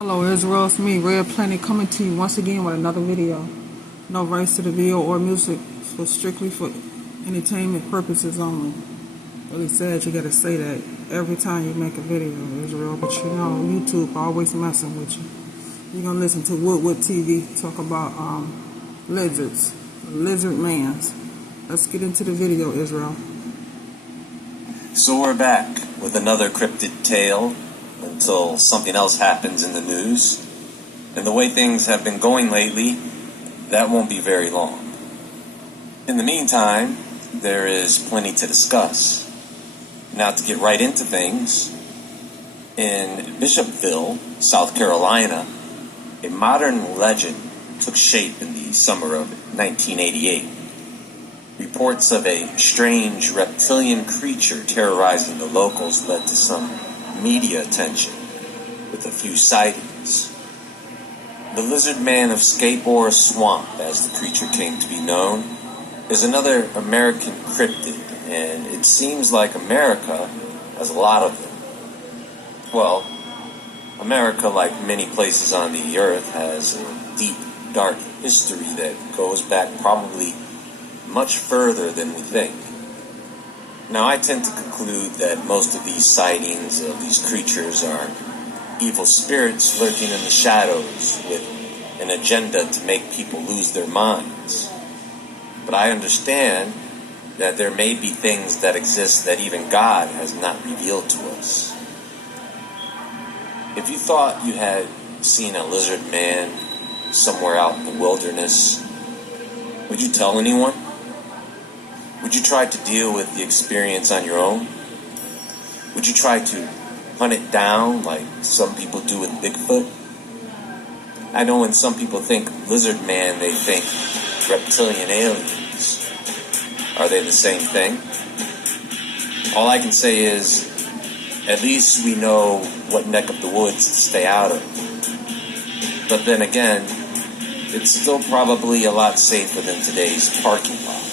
Hello Israel, it's me, Red Planet, coming to you once again with another video. No rights to the video or music, so strictly for entertainment purposes only. Really sad you gotta say that every time you make a video, Israel, but you know, YouTube always messing with you. You're gonna listen to Woodwood TV talk about lizards, lizard mans. Let's get into the video, Israel. So we're back with another cryptid tale until something else happens in the news. And the way things have been going lately, that won't be very long. In the meantime, there is plenty to discuss. Now to get right into things, in Bishopville, South Carolina, a modern legend took shape in the summer of 1988. Reports of a strange reptilian creature terrorizing the locals led to some media attention, with a few sightings. The Lizard Man of Skateboard Swamp, as the creature came to be known, is another American cryptid, and it seems like America has a lot of them. Well, America, like many places on the earth, has a deep, dark history that goes back probably much further than we think. Now, I tend to conclude that most of these sightings of these creatures are evil spirits lurking in the shadows with an agenda to make people lose their minds. But I understand that there may be things that exist that even God has not revealed to us. If you thought you had seen a lizard man somewhere out in the wilderness, would you tell anyone? Would you try to deal with the experience on your own? Would you try to hunt it down like some people do with Bigfoot? I know when some people think lizard man, they think reptilian aliens. Are they the same thing? All I can say is, at least we know what neck of the woods to stay out of. But then again, it's still probably a lot safer than today's parking lots.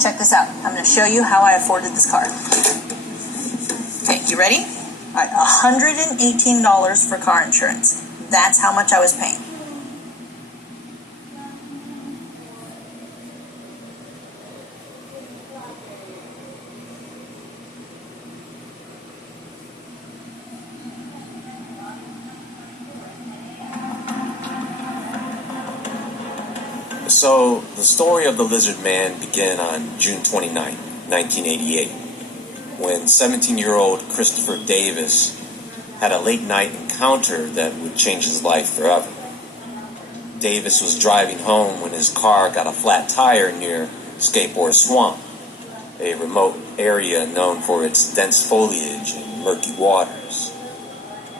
Check this out. I'm going to show you how I afforded this car. Okay, you ready? All right, $118 for car insurance. That's how much I was paying. So, the story of the Lizard Man began on June 29, 1988, when 17-year-old Christopher Davis had a late-night encounter that would change his life forever. Davis was driving home when his car got a flat tire near Skateboard Swamp, a remote area known for its dense foliage and murky waters.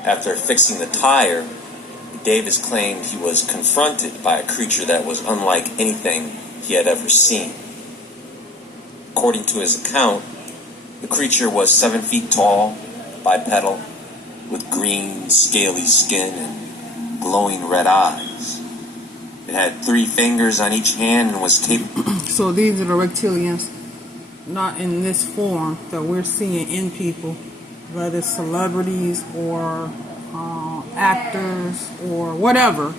After fixing the tire, Davis claimed he was confronted by a creature that was unlike anything he had ever seen. According to his account, the creature was 7 feet tall, bipedal, with green, scaly skin and glowing red eyes. It had 3 fingers on each hand and was capable. So these are the reptilians, not in this form that we're seeing in people, whether it's celebrities or actors or whatever.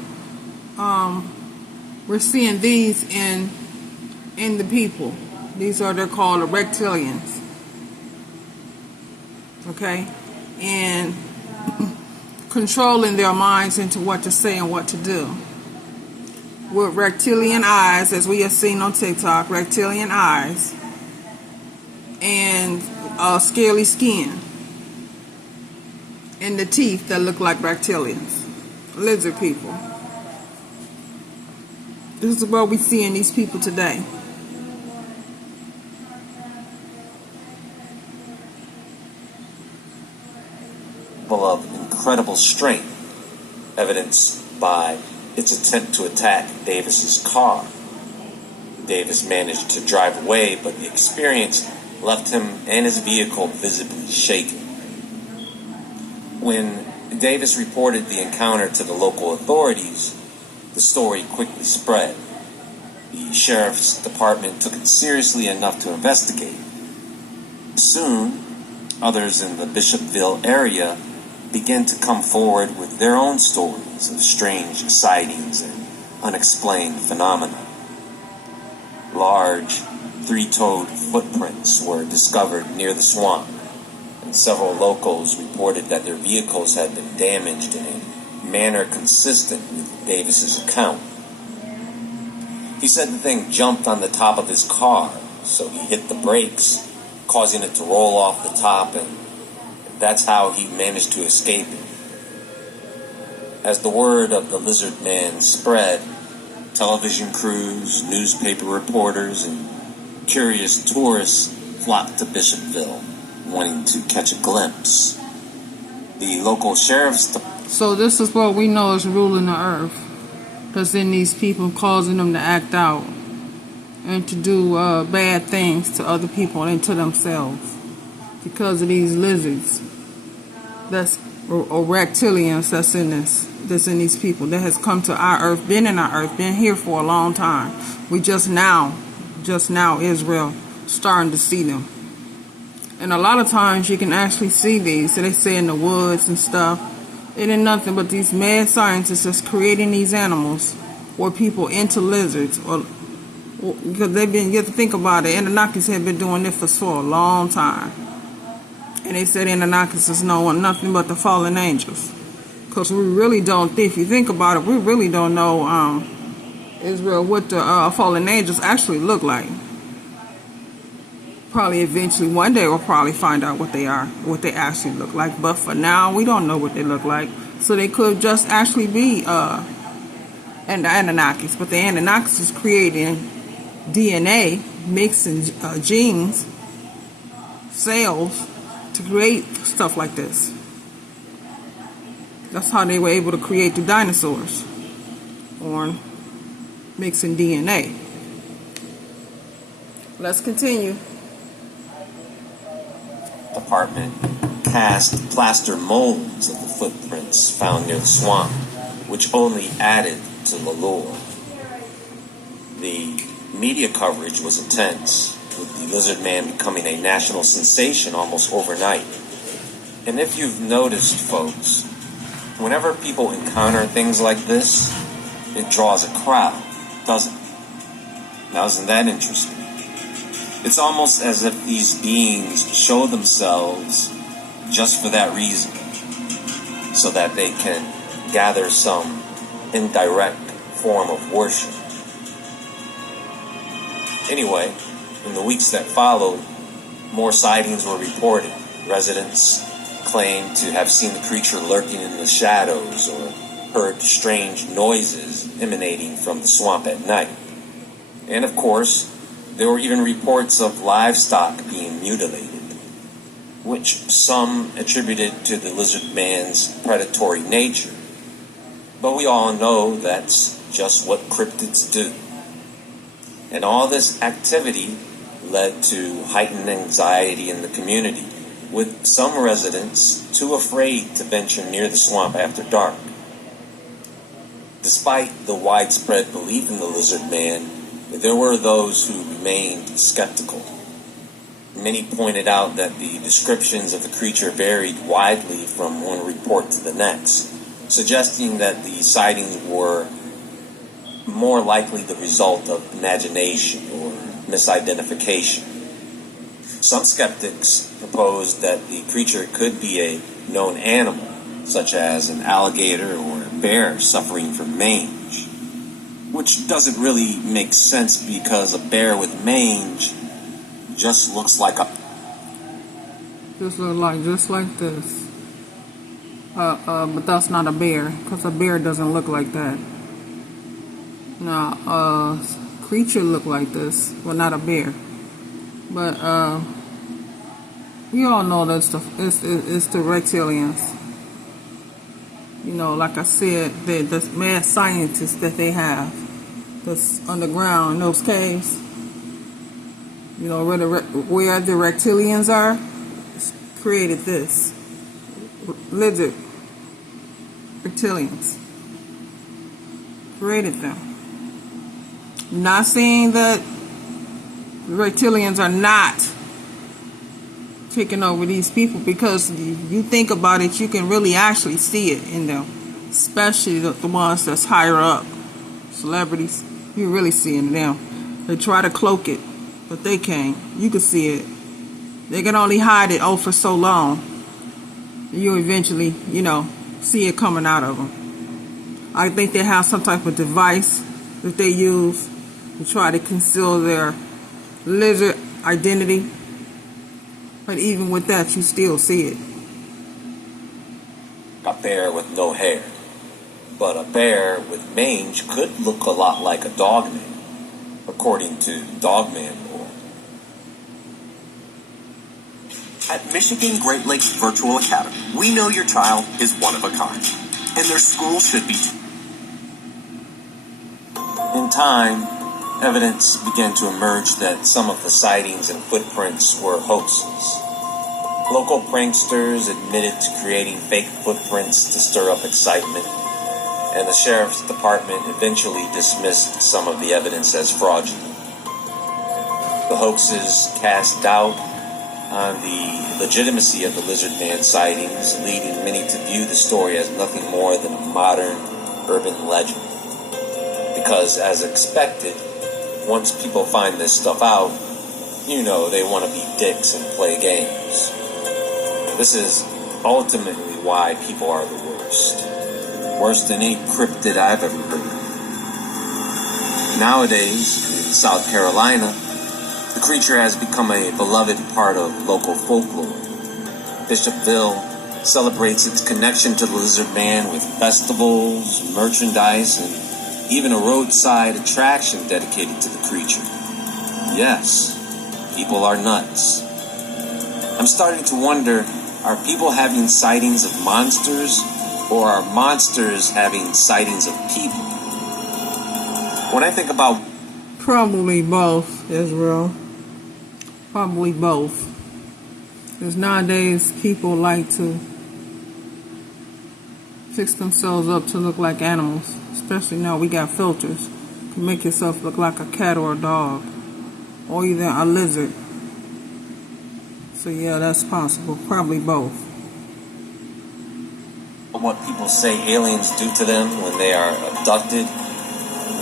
We're seeing these in the people. They're called the reptilians. Okay? And controlling their minds into what to say and what to do. With reptilian eyes, as we have seen on TikTok, reptilian eyes and scaly skin. And the teeth that look like reptilians, lizard people. This is what we see in these people today. Of incredible strength, evidenced by its attempt to attack Davis's car. Davis managed to drive away, but the experience left him and his vehicle visibly shaken. When Davis reported the encounter to the local authorities, the story quickly spread. The sheriff's department took it seriously enough to investigate. Soon, others in the Bishopville area began to come forward with their own stories of strange sightings and unexplained phenomena. Large, three-toed footprints were discovered near the swamp, and several locals reported that their vehicles had been damaged in a manner consistent with Davis's account. He said the thing jumped on the top of his car, so he hit the brakes, causing it to roll off the top, and that's how he managed to escape it. As the word of the Lizard Man spread, television crews, newspaper reporters, and curious tourists flocked to Bishopville, wanting to catch a glimpse. The local sheriff's So this is what we know is ruling the earth. That's in these people, causing them to act out and to do bad things to other people and to themselves because of these lizards. That's or reptilians that's in these people that has come to our earth, been in our earth, been here for a long time. We just now Israel starting to see them. And a lot of times you can actually see these. So they say in the woods and stuff. It ain't nothing but these mad scientists that's creating these animals or people into lizards. Or because you have to think about it, Anunnakis have been doing this for a long time. And they said Anunnakis is nothing but the fallen angels. Because we really don't, if you think about it, we really don't know Israel what the fallen angels actually look like. Probably eventually one day we'll probably find out what they are, what they actually look like. But for now, we don't know what they look like. So they could just actually be and the Anunnakis. But the Anunnakis is creating DNA, mixing genes, cells to create stuff like this. That's how they were able to create the dinosaurs, or mixing DNA. Let's continue. Department cast plaster molds of the footprints found near the swamp, which only added to the lore. The media coverage was intense, with the Lizard Man becoming a national sensation almost overnight. And if you've noticed, folks, whenever people encounter things like this, it draws a crowd, doesn't it? Now, isn't that interesting? It's almost as if these beings show themselves just for that reason, so that they can gather some indirect form of worship. Anyway, in the weeks that followed, more sightings were reported. Residents claimed to have seen the creature lurking in the shadows or heard strange noises emanating from the swamp at night. And of course, there were even reports of livestock being mutilated, which some attributed to the Lizard Man's predatory nature. But we all know that's just what cryptids do. And all this activity led to heightened anxiety in the community, with some residents too afraid to venture near the swamp after dark. Despite the widespread belief in the Lizard Man, there were those who remained skeptical. Many pointed out that the descriptions of the creature varied widely from one report to the next, suggesting that the sightings were more likely the result of imagination or misidentification. Some skeptics proposed that the creature could be a known animal, such as an alligator or a bear suffering from mange, which doesn't really make sense because a bear with mange just looks like a... Just like this. But that's not a bear, because a bear doesn't look like that. Now, a creature look like this, well, not a bear. But we all know that it's the reptilians. You know, like I said, the mad scientists that they have that's underground in those caves, you know, where the reptilians are, created this. Lizard reptilians. Created them. Not saying that the reptilians are not taking over these people, because you think about it, you can really actually see it in them, especially the ones that's higher up, celebrities. You really see it in them. They try to cloak it, but they can't. You can see it. They can only hide it for so long. You eventually, you know, see it coming out of them. I think they have some type of device that they use to try to conceal their lizard identity. But even with that, you still see it. A bear with no hair. But a bear with mange could look a lot like a dogman, according to Dogman lore. At Michigan Great Lakes Virtual Academy, we know your child is one of a kind, and their school should be too. In time, evidence began to emerge that some of the sightings and footprints were hoaxes. Local pranksters admitted to creating fake footprints to stir up excitement, and the sheriff's department eventually dismissed some of the evidence as fraudulent. The hoaxes cast doubt on the legitimacy of the Lizard Man sightings, leading many to view the story as nothing more than a modern urban legend. Because, as expected, once people find this stuff out, you know they want to be dicks and play games. This is ultimately why people are the worst. Worse than any cryptid I've ever heard of. Nowadays, in South Carolina, the creature has become a beloved part of local folklore. Bishopville celebrates its connection to the Lizard Man with festivals, merchandise, and even a roadside attraction dedicated to the creature. Yes, people are nuts. I'm starting to wonder, are people having sightings of monsters, or are monsters having sightings of people? When I think about... Probably both, Israel. Probably both. Because nowadays people like to fix themselves up to look like animals. Especially now we got filters. You can make yourself look like a cat or a dog. Or even a lizard. So yeah, that's possible. Probably both. What people say aliens do to them when they are abducted,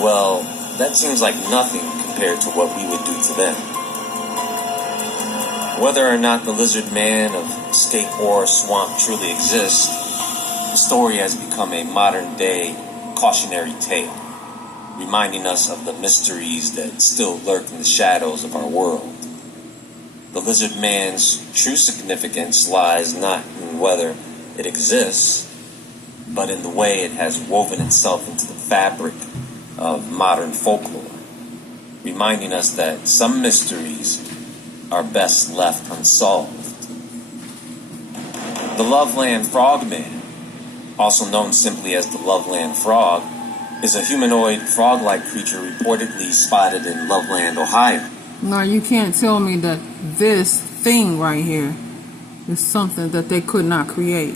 well, that seems like nothing compared to what we would do to them. Whether or not the Lizard Man of State or Swamp truly exists, the story has become a modern-day cautionary tale, reminding us of the mysteries that still lurk in the shadows of our world. The Lizard Man's true significance lies not in whether it exists, but in the way it has woven itself into the fabric of modern folklore, reminding us that some mysteries are best left unsolved. The Loveland Frogman, also known simply as the Loveland Frog, is a humanoid frog-like creature reportedly spotted in Loveland, Ohio. Now you can't tell me that this thing right here is something that they could not create.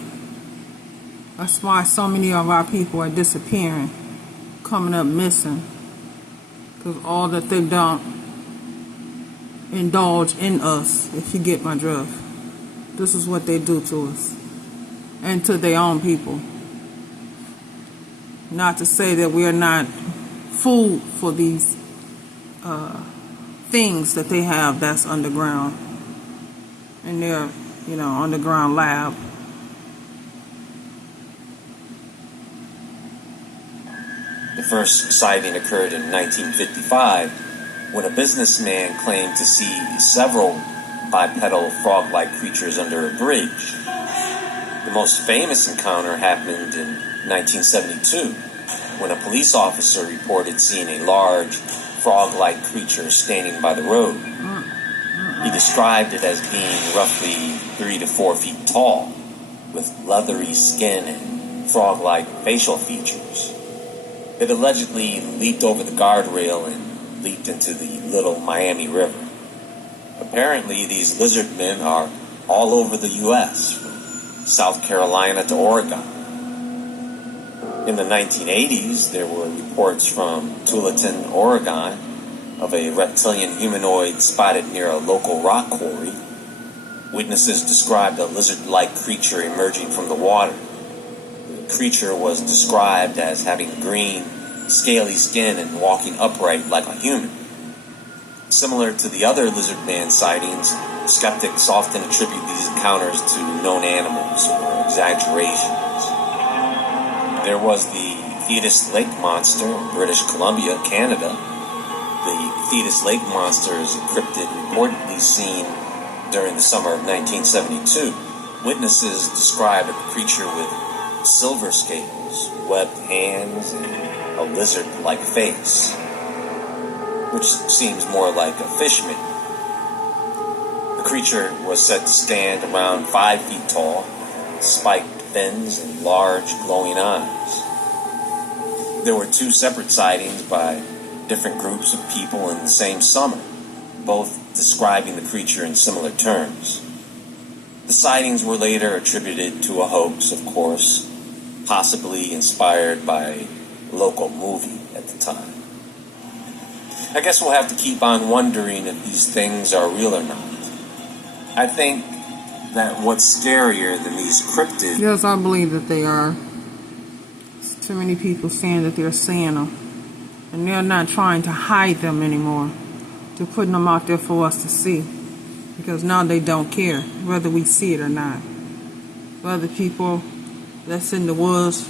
That's why so many of our people are disappearing, coming up missing. Because all that they don't indulge in us, if you get my drift. This is what they do to us. And to their own people. Not to say that we are not food for these things that they have that's underground. In their, underground lab. The first sighting occurred in 1955 when a businessman claimed to see several bipedal frog-like creatures under a bridge. The most famous encounter happened in 1972 when a police officer reported seeing a large frog-like creature standing by the road. He described it as being roughly 3 to 4 feet tall, with leathery skin and frog-like facial features. It allegedly leaped over the guardrail and leaped into the Little Miami River. Apparently, these lizard men are all over the U.S., from South Carolina to Oregon. In the 1980s, there were reports from Tualatin, Oregon, of a reptilian humanoid spotted near a local rock quarry. Witnesses described a lizard-like creature emerging from the water. The creature was described as having green, scaly skin and walking upright like a human. Similar to the other lizard man sightings, skeptics often attribute these encounters to known animals or exaggerations. There was the Thetis Lake Monster in British Columbia, Canada. The Thetis Lake Monster is a cryptid reportedly seen during the summer of 1972. Witnesses described a creature with silver scales, webbed hands, and a lizard-like face, which seems more like a fishman. The creature was said to stand around 5 feet tall, spiked fins and large glowing eyes. There were 2 separate sightings by different groups of people in the same summer, both describing the creature in similar terms. The sightings were later attributed to a hoax, of course, possibly inspired by a local movie at the time. I guess we'll have to keep on wondering if these things are real or not. I think that what's scarier than these cryptids... Yes, I believe that they are. There's too many people saying that they're seeing them. And they're not trying to hide them anymore. They're putting them out there for us to see. Because now they don't care whether we see it or not. Whether people that's in the woods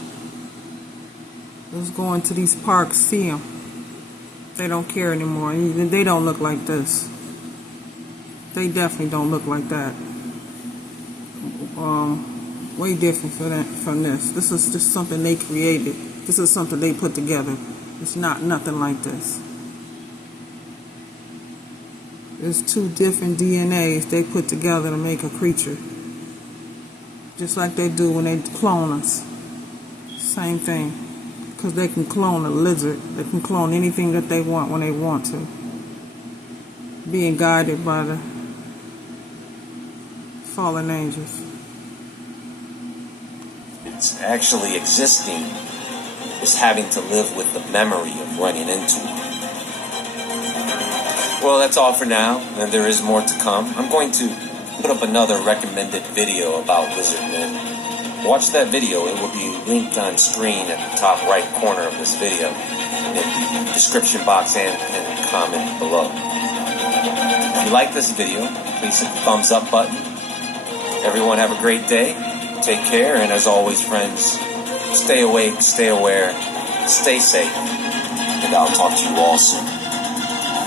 that's going to these parks see them. They don't care anymore. They don't look like this. They definitely don't look like that. Way different from this. This is just something they created. This is something they put together. It's not nothing like this. There's 2 different DNAs they put together to make a creature. Just like they do when they clone us. Same thing. Because they can clone a lizard. They can clone anything that they want when they want to. Being guided by the fallen angels. It's actually existing is having to live with the memory of running into it. Well, that's all for now, and there is more to come. I'm going to put up another recommended video about lizard men. Watch that video. It will be linked on screen at the top right corner of this video, in the description box and comment below. If you like this video, please hit the thumbs up button. Everyone have a great day. Take care, and as always, friends, stay awake, stay aware, stay safe, and I'll talk to you all soon.